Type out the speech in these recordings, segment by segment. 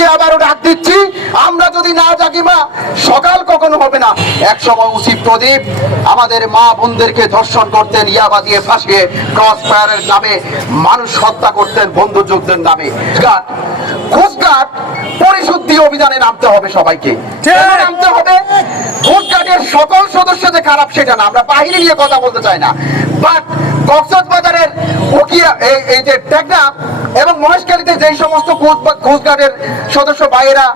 আপনাদেরকে আবারও ডাক দিচ্ছি, আমরা যদি না জাগি মা, সকাল কখনো হবে না। এক সময় উচিত প্রদীপ আমাদের মা বোনদেরকে ধর্ষণ করতেন, ইয়াবা দিয়ে ফাঁসিয়ে ক্রস ফায়ারের নামে মানুষ হত্যা করতেন বন্ধুযুদ্ধের নামে। ঘুষঘাট পরিশুদ্ধি অভিযানে নামতে হবে সবাইকে, নামতে হবে। ঘুষঘাটের সকল সদস্য যে খারাপ সেটা না, আমরা বাহিনী নিয়ে কথা বলতে চাই না, বাট কক্সবাজারের এই যে টেকনাফ এবং মহেশখালীতে যেই সমস্ত কোস্টগার্ডের সদস্য ভাইয়েরা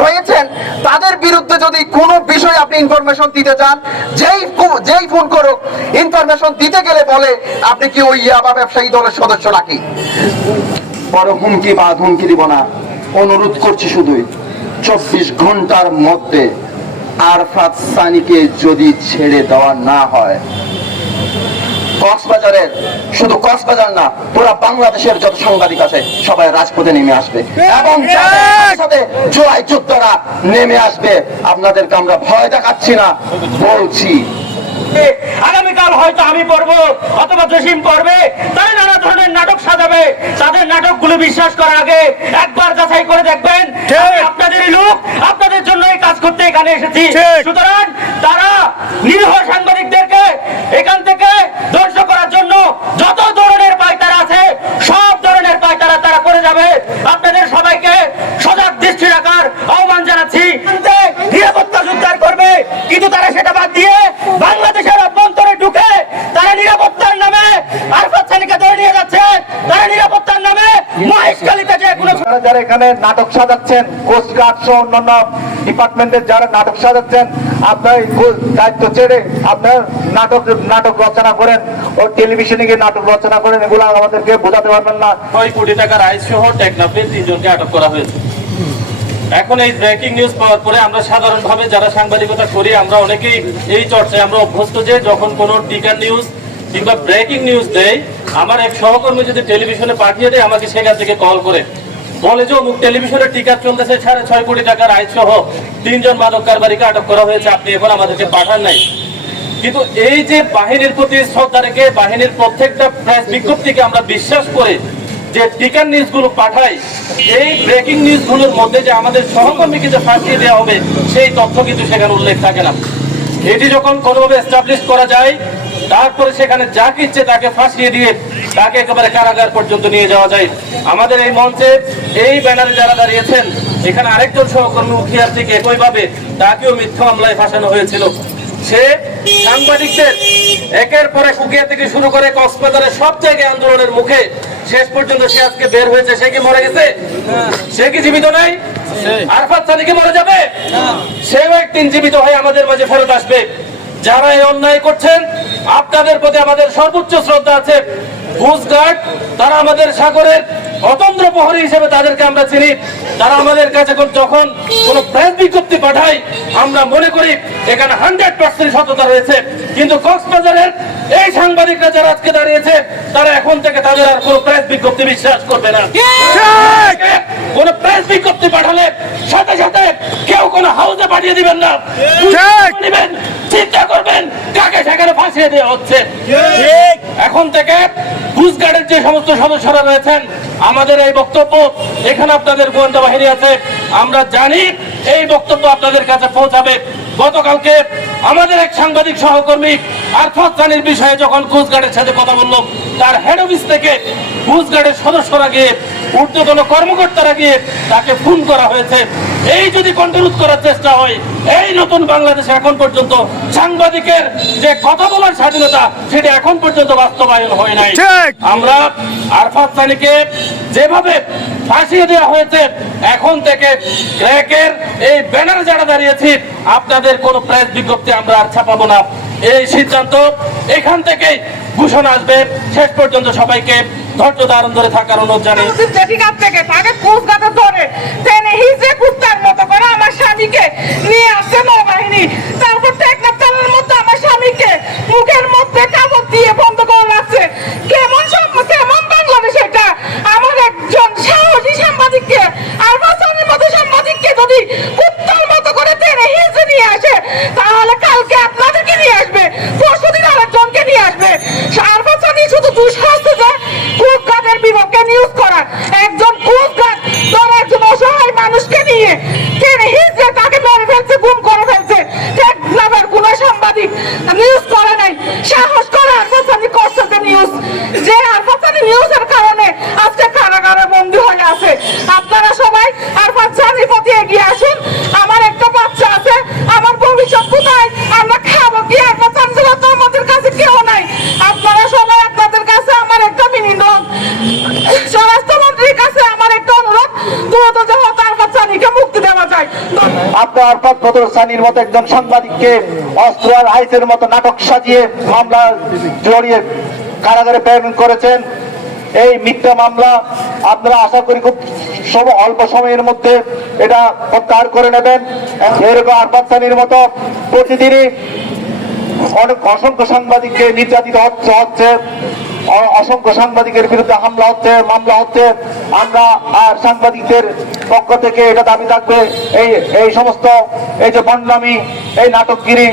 রয়েছেন, তাদের বিরুদ্ধে যদি কোনো বিষয় আপনি ইনফরমেশন দিতে চান, যেই ফোন করুক ইনফরমেশন দিতে গেলে বলে আপনি কি ওই ইয়াবা ব্যবসায়ী দলের সদস্য নাকি। বড় হুমকি বা হুমকি দিব না, অনুরোধ করছি শুধুই 24 ঘন্টার মধ্যে আরফাত সানিকে যদি ছেড়ে দেওয়া না হয়, কক্সবাজারের, শুধু কক্সবাজার না, পুরো বাংলাদেশের যত সাংবাদিক আছে সবাই রাজপথে নেমে আসবে এবং সাথে জুলাই যোদ্ধারা নেমে আসবে। আপনাদেরকে আমরা ভয় দেখাচ্ছি না, বলছি আগামীকাল হয়তো আমি পড়বো অথবা জসিম পড়বে, তাই নানা ধরনের নাটক সাজাবে। তাদের নাটকগুলো বিশ্বাস করার আগে একবার যাচাই করে দেখবেন আপনাদেরই লোক, আপনাদের জন্য এই কাজ করতে এখানে এসেছি। সুতরাং তারা নিরীহ সাংবাদিকদেরকে এখান থেকে ধ্বংস করার জন্য যত ধরনের পায়তারা আছে সব ধরনের পায়তারা তারা করে যাবে। আপনাদের সবাইকে সজাগ দৃষ্টি রাখার আহ্বান জানাচ্ছি। নিরাপত্তা জোরদার করবে, কিন্তু তারা সেটা বাদ দিয়ে বাংলাদেশের অভ্যন্তরে ঢুকে তারা নিরাপত্তার নামে আরফাত সানিকে ধরে নিয়ে যাচ্ছে। তারা নিরাপত্তার নামে মহেশখালীতে যে কোনো যারা এখানে নাটক সাজাচ্ছেন, কোস্টগার্ড সহ অন্যান্য ডিপার্টমেন্টের যারা নাটক সাজাচ্ছেন, আপনার দায়িত্ব ছেড়ে আপনার নাটক রচনা করেন, ও টেলিভিশনে গিয়ে নাটক রচনা করেন, এগুলো আমাদেরকে বোঝাতে পারবেন না। 6 কোটি টাকার আয় সহ টেকনাফের 3 জনকে আটক করা হয়েছে। এখন এই ব্রেকিং নিউজ পাওয়ার পরে আমরা সাধারণভাবে যারা সাংবাদিকতা করি আমরা অনেকেই এই চর্চায় আমরা অভ্যস্ত যে যখন কোনো টিকার নিউজ কিংবা ব্রেকিং নিউজ দেয়, আমার এক সহকর্মী যদি টেলিভিশনে পাঠিয়ে দেয় আমাকে সেখান থেকে কল করে বলে যে অমুক টেলিভিশনে টিকা চলতেছে, 6.5 কোটি টাকার আয় সহ 3 জন মাদক কারবারিকে আটক করা হয়েছে, আপনি এখন আমাদেরকে পাঠান নাই। কিন্তু এই যে বাহিনীর প্রতি শ্রদ্ধা রেখে বাহিনীর প্রত্যেকটা প্রেস বিজ্ঞপ্তিকে আমরা বিশ্বাস করে যে টিকার নিউজ গুলো পাঠাই, এই ব্রেকিং নিউজ গুলোর মধ্যে যে আমাদের সহকর্মীকে যে ফাঁসিয়ে দেওয়া হবে সেই তথ্য কিন্তু সেখানে উল্লেখ থাকে না। এটি যখন কোনোভাবে এস্টাবলিশ করা যায়, তারপরে সেখানে যাকে ইচ্ছে তাকে ফাঁসিয়ে দিয়ে তাকে একেবারে কারাগার পর্যন্ত নিয়ে যাওয়া যায়। আমাদের এই মঞ্চে এই ব্যানারে যারা দাঁড়িয়েছেন, এখানে আরেকজন সহকর্মী উখিয়ার থেকে একইভাবে তাকেও মিথ্যা মামলায় ফাঁসানো হয়েছিল। সে সাংবাদিকদের একের পর এক উখিয়া থেকে শুরু করে কক্সবাজারের সব জায়গায় আন্দোলনের মুখে শেষ পর্যন্ত সে আজকে বের হয়েছে। সে কি মরে গেছে? সে কি জীবিত নাই? আরফাত সানি কি মরে যাবে? সেও একদিন জীবিত হয়ে আমাদের মাঝে ফেরত আসবে। যারা এই অন্যায় করছেন আপনাদের প্রতি আমাদের সর্বোচ্চ শ্রদ্ধা আছে। কোস্টগার্ড তারা আমাদের সাগরের অতন্ত্র প্রহরী হিসেবে তাদেরকে আমরা চিনি। তারা আমাদের কাছে যখন কোন প্রেস বিজ্ঞপ্তি পাঠায় আমরা মনে করি এখানে 100% সততা রয়েছে। কিন্তু কক্সবাজারের এই সাংবাদিকরা যারা আজকে দাঁড়িয়েছে তারা এখন থেকে তাদের আর কোন প্রেস বিজ্ঞপ্তি বিশ্বাস করবে না। কোন প্রেস বিজ্ঞপ্তি পাঠালে সাথে সাথে কেউ কোন হাউসে পাঠিয়ে দিবেন না, দিবেন, চিন্তা করবেন কাকে সেখানে ফাঁসিয়ে দেওয়া হচ্ছে। এখন থেকে কোস্টগার্ডের যে সমস্ত সদস্যরা রয়েছেন, আমাদের এই বক্তব্য, এখানে আপনাদের গোয়েন্দা বাহিনী আছে, আমরা জানি এই বক্তব্য আপনাদের কাছে পৌঁছাবে। গতকালকে আমাদের এক সাংবাদিক সহকর্মী আরফাত সানির বিষয়ে যখন কোস্টগার্ডের সাথে কথা বলল, তার হেড অফিস থেকে কোস্টগার্ডের সদস্যরা গিয়ে, ঊর্ধ্বতন কর্মকর্তারা গিয়ে তাকে ফোন করা হয়েছে। এই যদি কন্ট্রোল করার চেষ্টা হয়, এই নতুন বাংলাদেশে এখন পর্যন্ত সাংবাদিকের যে কথা বলার স্বাধীনতা সেটা এখন পর্যন্ত বাস্তবায়ন হয় নাই। আমরা আরফাত সানিকে যেভাবে ফাঁসিয়ে দেওয়া হয়েছে, এখন থেকে ক্র্যাকের এই ব্যানারে যারা দাঁড়িয়েছি আপনাদের কোন প্রেস বিজ্ঞপ্তি আমরা আর ছাপাবো না, এই সিদ্ধান্ত এখান থেকে ঘোষণা আসবে। শেষ পর্যন্ত সবাইকে ধৈর্য ধারণ ধরে থাকার অনুরোধ জানাই। আমার স্বামীকে নিয়ে আসছে নৌবাহিনী, তারপর টেকনাফ থানার মধ্যে আমার স্বামীকে মুখের মধ্যে কাপড় দিয়ে বন্ধ করে রাখছে। কেমন বাংলাদেশ এটা? আমার একজন সাহসী সাংবাদিককে, আরফাত সানির মতো সাংবাদিককে যদি কুত্তার মতো করে টেনে হিঁচড়ে নিয়ে আসে, তাহলে কালকে আপনাদেরকে নিয়ে আসবে, পরশুদিন আরেকজনকে নিয়ে আসবে। আরফাত সানি শুধু দুঃসাহস যে কোস্টগার্ডের বিপক্ষে নিউজ করা। একজন কোস্টগার্ড ধরে একজন আপনার আরফাত বদর সানির মতো একজন সাংবাদিককে অস্ত্র আর আইসের মতো নাটক সাজিয়ে মামলা জড়িয়ে কারাগারে প্রেরণ করেছেন। এই মিথ্যা মামলা আপনারা আশা করি খুব অল্প সময়ের মধ্যে এটা প্রত্যাহার করে নেবেন। এরকম আরফাত সানির মতো প্রতিদিনই অসংখ্য সাংবাদিককে নির্যাতিত হচ্ছে, অসংখ্য সাংবাদিকের বিরুদ্ধে হামলা হচ্ছে, মামলা হচ্ছে। আমরা আর সাংবাদিকদের পক্ষ থেকে এটা দাবি থাকবে, এই সমস্ত এই যে বন্ডামি, এই নাটকগিরি,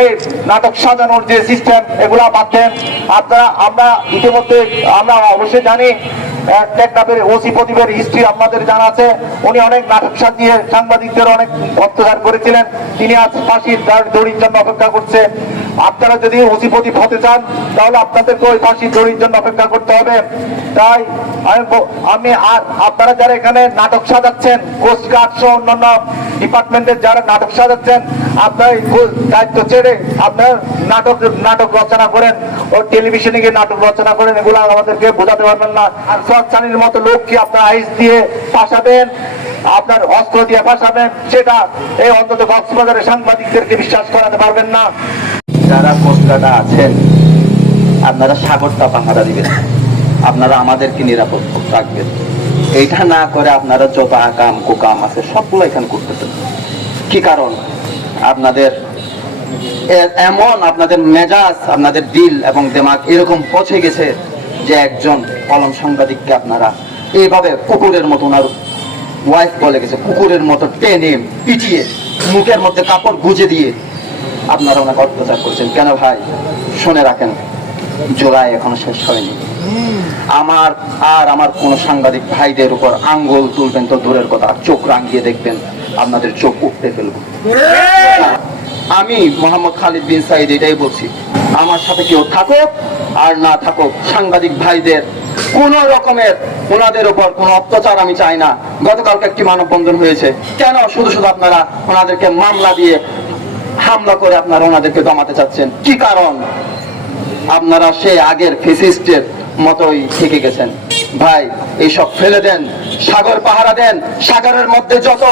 এই নাটক সাজানোর যে সিস্টেম, এগুলা বাদ দেন আপনারা। আমরা ইতিমধ্যে আমরা অবশ্যই জানি টেকনাফের ওসি প্রদীপের হিস্ট্রি আপনাদের জানা আছে। উনি অনেক নাটক সাজিয়ে সাংবাদিকদের অনেক অত্যাচার করেছিলেন। তিনি আজ ফাঁসির দড়ির জন্য অপেক্ষা করছে। আপনারা যদি ওসি প্রদীপ হতে চান তাহলে আপনাদেরকে ওই ফাঁসির দড়ির জন্য অপেক্ষা করতে হবে। তাই আমি আর আপনারা যারা এখানে নাটক সাজাচ্ছেন, কোস্টগার্ড সহ অন্যান্য ডিপার্টমেন্টের যারা নাটক সাজাচ্ছেন, আপনার দায়িত্ব ছেড়ে আপনার নাটক রচনা করেন, ও টেলিভিশনে গিয়ে নাটক রচনা করেন, এগুলো আমাদেরকে বোঝাতে পারবেন না। আর সানির মতো লোক কি আপনার আইস দিয়ে ফাঁসাবেন, আপনার অস্ত্র দিয়ে ফাঁসাবেন, সেটা এই অন্তত কক্সবাজারের সাংবাদিকদেরকে বিশ্বাস করাতে পারবেন না। যারা কোস্টগার্ডে আছেন আপনারা সাগরটা পাহারা দিবেন, আপনারা আমাদেরকে নিরাপদ রাখবেন। এইটা না করে আপনারা যত আকাম কুকাম আছে সবগুলো এখানে করতেছেন। কি কারণ? আপনাদের এমন আপনাদের মেজাজ, আপনাদের দিল এবং দিমাগ এরকম পৌঁছে গেছে যে একজন কলম সাংবাদিককে আপনারা এইভাবে কুকুরের মতো, ওনার ওয়াইফ বলে গেছে, কুকুরের মতো টেনে পিটিয়ে মুখের মধ্যে কাপড় গুজে দিয়ে আপনারা ওনাকে অত্যাচার করছেন। কেন ভাই? শুনে রাখেন, জুলাই এখনো শেষ হয়নি। আমার কোন সাংবাদিক ভাইদের উপর আঙ্গুল তুলবেন তো দূরের কথা, চোখ রাঙিয়ে দেখবেন আপনাদের চোখ উপড়ে ফেলব। আমি মোহাম্মদ খালিদ বিন সাইদ এটাই বলছি, আমার সাথে কেউ থাকুক আর না থাকুক, সাংবাদিক ভাইদের কোন রকমের ওনাদের উপর কোনো অত্যাচার আমি চাই না। গতকালকে একটি মানববন্ধন হয়েছে, কেন শুধু আপনারা ওনাদেরকে মামলা দিয়ে হামলা করে আপনারা ওনাদেরকে দমাতে চাচ্ছেন? কি কারণ? আপনারা সে আগের ফেসিস্টের মতোই থেকে গেছেন। ভাই এইসব ফেলে দেন, সাগর পাহারা দেন, সাগরের মধ্যে যত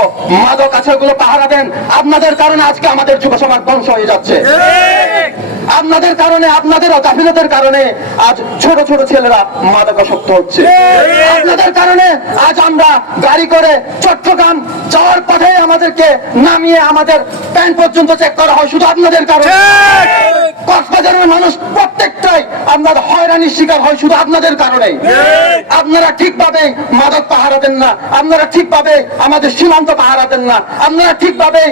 মাদক আছে ওগুলো পাহারা দেন। আপনাদের কারণে আজকে আমাদের যুব সমাজ ধ্বংস হয়ে যাচ্ছে। আপনাদের কারণে, আপনাদের গাফিলতির কারণে আজ ছোট ছোট ছেলেরা মাদকাসক্ত হচ্ছে। আপনাদের কারণে আজ আমরা গাড়ি করে চট্টগ্রাম যাওয়ার পথে আমাদেরকে নামিয়ে আমাদের প্যান্ট পর্যন্ত চেক করা হয়, শুধু আপনাদের কারণে। কক্সবাজারের মানুষ প্রত্যেকটাই আপনাদের হয়রানির শিকার হয় শুধু আপনাদের কারণে। আপনারা ঠিকভাবে মাদক পাহারা দেন না, আপনারা ঠিকভাবে আমাদের সীমান্ত পাহারা দেন না, আপনারা ঠিকভাবে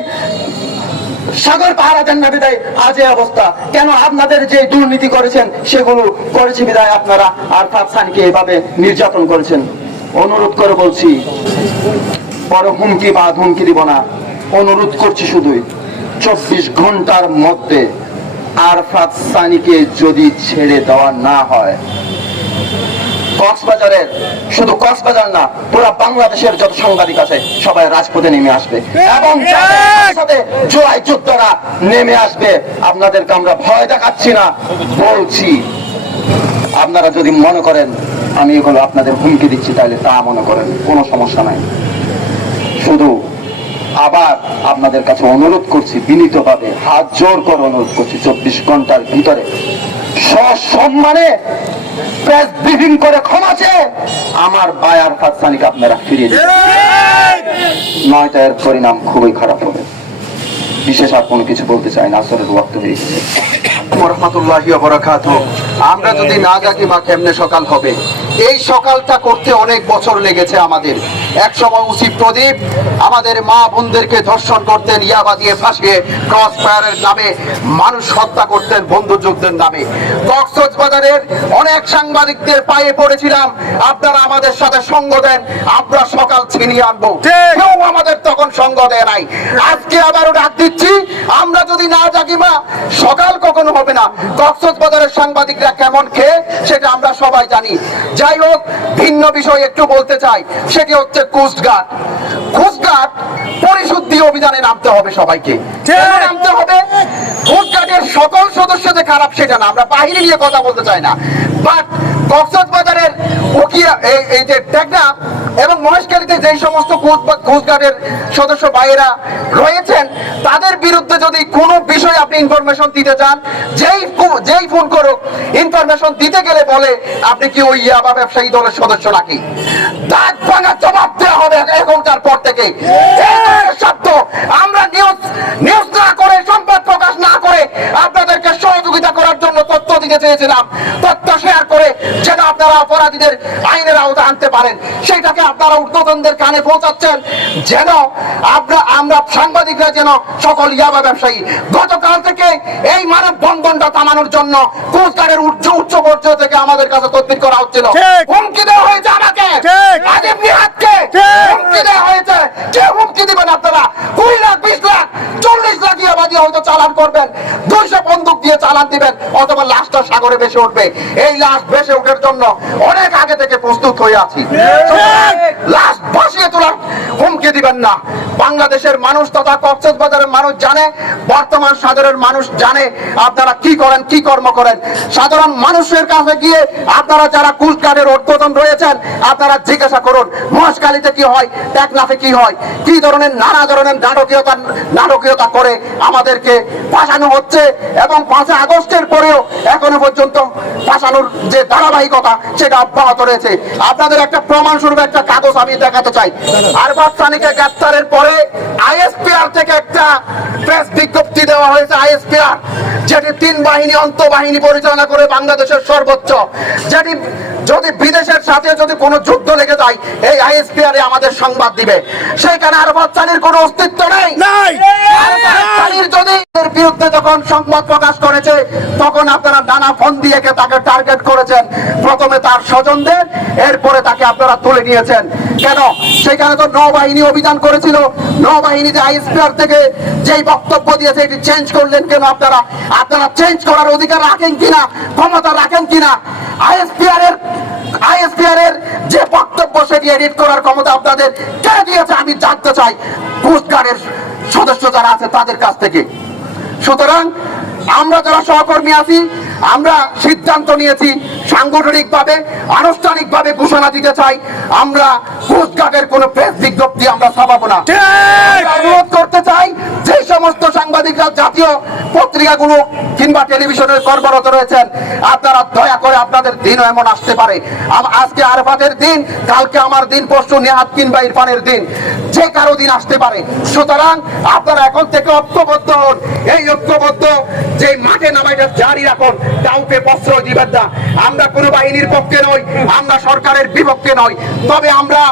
সাগর পাহারা দেন না, বিদায় আজ এই অবস্থা। কেন? আপনাদের যে দুর্নীতি করেছেন সেগুলো করেছে বিদায় আপনারা আরফাত সানিকে এভাবে নির্যাতন করেছেন। অনুরোধ করে বলছি, বড় হুমকি বা ধমকি দিব না, অনুরোধ করছি শুধুই 24 ঘন্টার মধ্যে আরফাত সানিকে যদি ছেড়ে দেওয়া না হয়, কক্সবাজারের, শুধু কক্সবাজার না পুরো বাংলাদেশের যত সাংবাদিক আছে সবাই রাজপথে নেমে আসবে এবং সাথে জুলাই যোদ্ধারা নেমে আসবে। আপনাদেরকে আমরা ভয় দেখাচ্ছি না, বলছি। আপনারা যদি মনে করেন আমি এগুলো আপনাদের হুমকি দিচ্ছি তাহলে তা মনে করেন, কোনো সমস্যা নাই। শুধু আবার আপনাদের কাছে অনুরোধ করছি, বিনীতভাবে হাত জোর করে অনুরোধ করছি, 24 ঘন্টার ভিতরে সসম্মানে প্রেস ব্রিফিং করে ক্ষমা চেয়ে আমার ভাই আরফাত সানিকে আপনারা ফিরিয়ে দিন, নয়তো এর পরিণাম খুবই খারাপ হবে। বিশেষ আর কোনো কিছু বলতে চাই না, আসরের ওয়াক্ত হয়ে গেছে। রাহমাতুল্লাহি ওয়া বারাকাতুহু। আমরা যদি না জাগি বা কেমনে সকাল হবে? এই সকালটা করতে অনেক বছর লেগেছে আমাদের। এক সময় উসি প্রদীপ আমাদের মা বোনদেরকে ধর্ষণ করতেন, ইয়াবা দিয়ে ফাঁসিয়ে ক্রস ফায়ারের নামে মানুষ হত্যা করতেন বন্ধুযুদ্ধের নামে। কক্সবাজারের অনেক সাংবাদিকদের পায়ে পড়েছিলাম, আপনারা আমাদের সাথে সঙ্গ দেন, আমরা সকাল ছিনিয়ে আনবো। কেউ আমাদের তখন সঙ্গ দেয় নাই। আজকে আবারও ডাক দিচ্ছি, আমরা যদি না জাগি মা, সকাল কখনো হবে না। কক্সবাজারের সাংবাদিকরা কেমন খেয়ে সেটা আমরা সবাই জানি। যাই হোক, ভিন্ন বিষয় একটু বলতে চাই, সেটি হচ্ছে কোস্টগার্ড। কোস্টগার্ড পরিশুদ্ধি অভিযানে নামতে হবে সবাইকে। কেন নামতে হবে? কোস্টগার্ডের সকল সদস্য যে খারাপ সেটা না, আমরা বাহিনী নিয়ে কথা বলতে চাই না, বাট কক্সবাজারের উকিয়া এই যে টেকনাফ এবং মহেশখালীতে যেই সমস্ত কোস্টগার্ডের সদস্য ভাইয়েরা রয়েছেন, তাদের বিরুদ্ধে যদি কোনো বিষয় আপনি ইনফরমেশন দিতে চান, যেই ফোন করুক ইনফরমেশন দিতে গেলে বলে আপনি কি ওই ইয়াবা ব্যবসায়ী দলের সদস্য নাকি, দাঁত ভাঙা জবাব দেওয়া হবে এখনকার পর থেকে। এই ধরনের শব্দ আমরা নিউজ না করে, সংবাদ প্রকাশ না করে আপনাদেরকে সহযোগিতা করার জন্য তথ্য দিতে চেয়েছিলাম। তথ্য শেয়ার করে যেন আপনারা অপরাধীদের আইনের আওতা আনতে পারেন, সেটাকে আপনারা ঊর্ধ্বতনদের কানে পৌঁছাচ্ছেন, যেন আমরা সাংবাদিকরা যেন সকল ইয়াবা ব্যবসায়ী। গতকাল থেকে এই মানব বন্ধনটা থামানোর জন্য কোস্টগার্ডের উচ্চ পর্যায় থেকে আমাদের কাছে তদবির করা হচ্ছিল, হুমকি দেওয়া হয়েছে আমাকে, আজিম নিহাতকে হুমকি দেওয়া হয়েছে। কে হুমকি দিবেন আপনারা? 2 লাখ 20 লাখ 40 লাখ ইয়াবাদি হয়তো চালান করবেন, 200 বন্দুক দিয়ে চালান দিবেন, অথবা লাশটা সাগরে ভেসে উঠবে। এই লাশ ভেসে ওঠার জন্য অনেক আগে থেকে প্রস্তুত হয়ে আছি। লাশ ভাসিয়ে তোলার হুমকি দিবেন না। বাংলাদেশের মানুষ তথা কক্সবাজারের মানুষ জানে, বর্তমান সাধারণ মানুষ জানে আপনারা কি করেন, কি কর্ম করেন। সাধারণ মানুষের কাছে গিয়ে আপনারা যারা কোস্টগার্ডের ঊর্ধ্বতন রয়েছেন, আপনারা জিজ্ঞাসা করুন মহেশখালীতে কি হয়, টেকনাফে কি হয়, কি ধরনের নানা ধরনের নাটকীয়তা করে আমাদেরকে ফাঁসানো হচ্ছে। এবং 5 আগস্টের পরেও এখনো পর্যন্ত ফাঁসানোর যে ধারাবাহিকতা সেটা অব্যাহত রয়েছে। আপনাদের একটা প্রমাণ স্বরূপ একটা কাগজ আমি দেখাতে চাই। আরবাজ সানিকে গ্রেফতারের পরে আইএসপিআর থেকে একটা প্রেস বিজ্ঞপ্তি দেওয়া হয়েছে। আইএসপিআর যেটি 3 বাহিনী অন্তঃবাহিনী পরিচালনা করে বাংলাদেশের সর্বোচ্চ, যেটি যদি বিদেশের সাথে যদি কোনো যুদ্ধ লেগে যায় এই আইএসপিআর আমাদের সংবাদ দিবে। সেখানে আরবাজ সানির কোনো অস্তিত্ব নেই। আরবাজ সানির যদি এর বিরুদ্ধে যখন সংবাদ প্রকাশ করেছে, তখন আপনারা নানা ফোন দিয়ে তাকে টার্গেট করেছেন, প্রথমে তার স্বজনদের, এরপরে তাকে আপনারা তুলে নিয়েছেন। কেন? সেখানে তো নৌবাহিনী অভিযান করেছিল, নৌবাহিনী যে আইএসপিআর থেকে যেই বক্তব্য দিয়েছে এটি চেঞ্জ করলেন কেন? আপনারা চেঞ্জ করার অধিকার রাখেন কিনা, ক্ষমতা রাখেন কিনা? আইএসপিআর এর যে বক্তব্য সেটি এডিট করার ক্ষমতা আপনাদের কে দিয়েছে আমি জানতে চাই, কোস্টগার্ডের সদস্য যারা আছে তাদের কাছ থেকে। সুতরাং আমরা যারা সহকর্মী আছি, আমরা সিদ্ধান্ত নিয়েছি সাংগঠনিকভাবে আনুষ্ঠানিকভাবে ঘোষণা দিতে চাই, আমরা কোস্টগার্ডের কোনো প্রেস বিজ্ঞপ্তি আমরা ছাপাবো না। অনুরোধ করতে চাই যে সমস্ত সাংবাদিকরা জাতীয় পত্রিকাগুলো কিংবা টেলিভিশনের কর্মরত রয়েছেন, আপনারা দয়া করে, আপনাদের দিনও এমন আসতে পারে, আজকে আরফাতের দিন, কালকে আমার দিন, পরশু নিহাত কিংবা ইরফানের দিন, যে কারো দিন আসতে পারে। সুতরাং আপনারা এখন থেকে ঐক্যবদ্ধ হন। এই ঐক্যবদ্ধ যে মাঠে নামাইটা জারি রাখুন, কাউকে প্রশ্রয় দিবেন না। আমরা কোনো বাহিনীর পক্ষে নই, আমরা সরকারের বিপক্ষে নই, তবে আমরা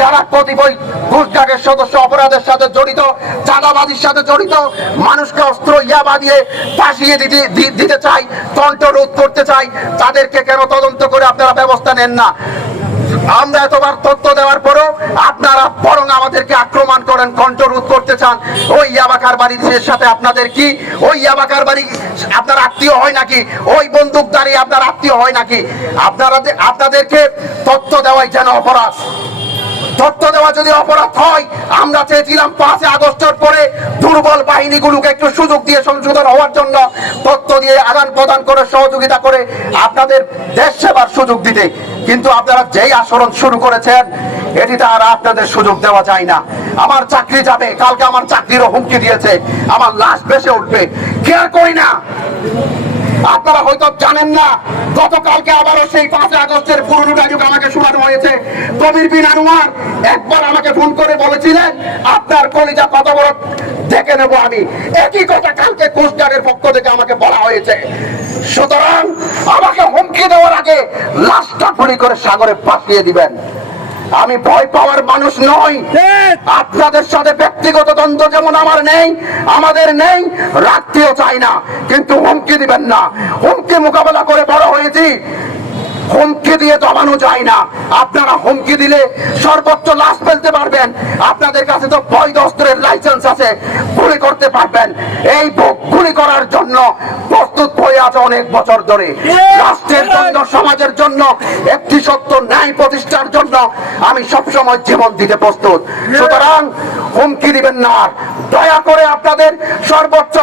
যারা কতিপয় কোস্টগার্ডের সদস্য অপরাধের সাথে জড়িত, চাঁদাবাজির সাথে জড়িত, মানুষকে অস্ত্র ইয়াবা দিয়ে ফাঁসিয়ে দিতে চাই, কণ্ঠ রোধ করতে চাই, তাদেরকে কেন তদন্ত করে আপনারা ব্যবস্থা নেন না? আমরা এতবার তথ্য দেওয়ার পরও আপনারা বরং আমাদেরকে আক্রমণ করেন, কণ্ঠরোধ করতে চান। ওই ইয়াবাকার বাড়ির সাথে আপনাদের কি, ওই ইয়াবাকার বাড়ি আপনার আত্মীয় হয় নাকি, ওই বন্দুকধারী আপনার আত্মীয় হয় নাকি? আপনাদেরকে তথ্য দেওয়াই যেন অপরাধ। তথ্য দেওয়া যদি অপরাধ হয়, আমরা চেয়েছিলাম 5 আগস্টের পরে দুর্বল বাহিনীগুলোকে একটু সুযোগ দিয়ে সংশোধন হওয়ার জন্য, তথ্য দিয়ে আদান প্রদান করে সহযোগিতা করে আপনাদের দেশ সেবার সুযোগ দিতে। কিন্তু আপনারা যেই আচরণ শুরু করেছেন, এটিতে আর আপনাদের সুযোগ দেওয়া যায় না। আমার চাকরি যাবে, কালকে আমার চাকরিরও হুমকি দিয়েছে, আমার লাশ ভেসে উঠবে, কেয়ার করি না। আপনারা হয়তো জানেন না, গতকালকে আবারও সেই 5 আগস্টের পুরনো ডায়লগ আমাকে শোনানো হয়েছে। কবির বিন আনোয়ার একবার আমাকে ফোন করে বলেছিলেন, আপনার কলিজা কত বড় দেখে নেব আমি। একই কথা কালকে কোস্টগার্ডের পক্ষ থেকে আমাকে বলা হয়েছে। সুতরাং আমাকে হুমকি দেওয়ার আগে লাশটা গুলি করে সাগরে পাঠিয়ে দিবেন। আমি ভয় পাওয়ার মানুষ নই। আপনাদের সাথে ব্যক্তিগত দ্বন্দ্ব যেমন আমাদের নেই, রাখতেও চাই না, কিন্তু হুমকি দিবেন না। হুমকি মোকাবেলা করে বড় হয়েছি, হুমকি দিয়ে দমানো যায় না। আপনারা হুমকি দিলে সর্বোচ্চ লাশ ফেলতে পারবেন, আপনাদের কাছে তো বৈধ অস্ত্রের লাইসেন্স আছে, গুলি করতে পারবেন। এই গুলি করার জন্য প্রস্তুত হয়ে আছে অনেক বছর ধরে। রাষ্ট্রের জন্য, সমাজের জন্য, একটি সত্য ন্যায় প্রতিষ্ঠার জন্য আমি সবসময় জীবন দিতে প্রস্তুত। সুতরাং হুমকি দিবেন না। দয়া করে আপনাদের সর্বোচ্চ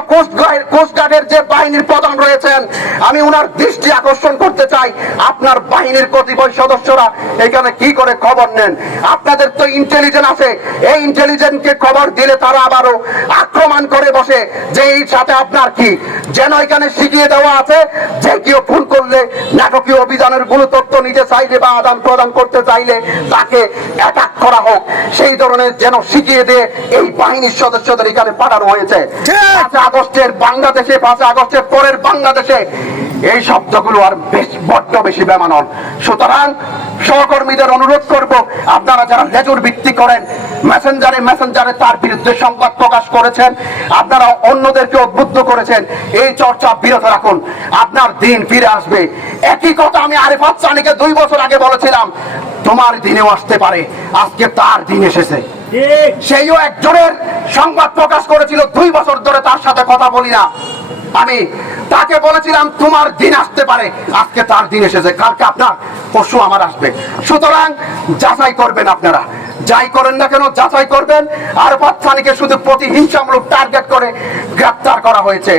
কোস্টগার্ডের যে বাহিনীর প্রধান রয়েছেন, আমি ওনার দৃষ্টি আকর্ষণ করতে চাই। আপনার বাহিনীর কতিপয় সদস্যরা এখানে কি করে খবর নেন? আপনাদের তো ইন্টেলিজেন্স আছে, এই ইন্টেলিজেন্সকে খবর দিলে তারা আবারও আক্রমণ করে বসে যে এই সাথে আপনার কি, যেন এখানে শিখিয়ে দেওয়া আছে যে কেউ খুন করলে, নাটকীয় অভিযানের কোনো তথ্য নিতে চাইলে বা আদান প্রদান করতে চাইলে তাকে অ্যাটাক করা হোক, সেই ধরনের যেন শিখিয়ে দিয়ে এই বাহিনীর সদস্যদের এখানে পাঠানো হয়েছে। 5 আগস্টের বাংলাদেশে, 5 আগস্টের পরের বাংলাদেশে এই শব্দগুলো আর বড্ড বেশি বেমানন। সুতরাং সহকর্মীদের অনুরোধ করব, আপনারা যারা লেজুর ভিত্তি করেন, মেসেঞ্জারে তার বিরুদ্ধে সংবাদ প্রকাশ করেছেন, আপনারা অন্যদেরকে উদ্বুদ্ধ করেছেন, এই চর্চা বিরত রাখুন, আপনার দিন ফিরে আসবে। একই কথা আমি আরিফাত সানিকে 2 বছর আগে বলেছিলাম, তোমার দিনেও আসতে পারে, আজকে তার দিন এসেছে। সেইও একজনের সংবাদ প্রকাশ করেছিল, 2 বছর ধরে তার সাথে কথা বলি না। আমি তাকে বলেছিলাম তোমার দিন আসতে পারে, আজকে তার দিন এসেছে, কালকে আপনার, পরশু আমার আসবে। সুতরাং যাচাই করবেন, আপনারা যাই করেন না কেন যাচাই করবেন। আরিফাত সানিকে শুধু প্রতিহিংসামূলক টার্গেট করে গ্রেফতার করা হয়েছে।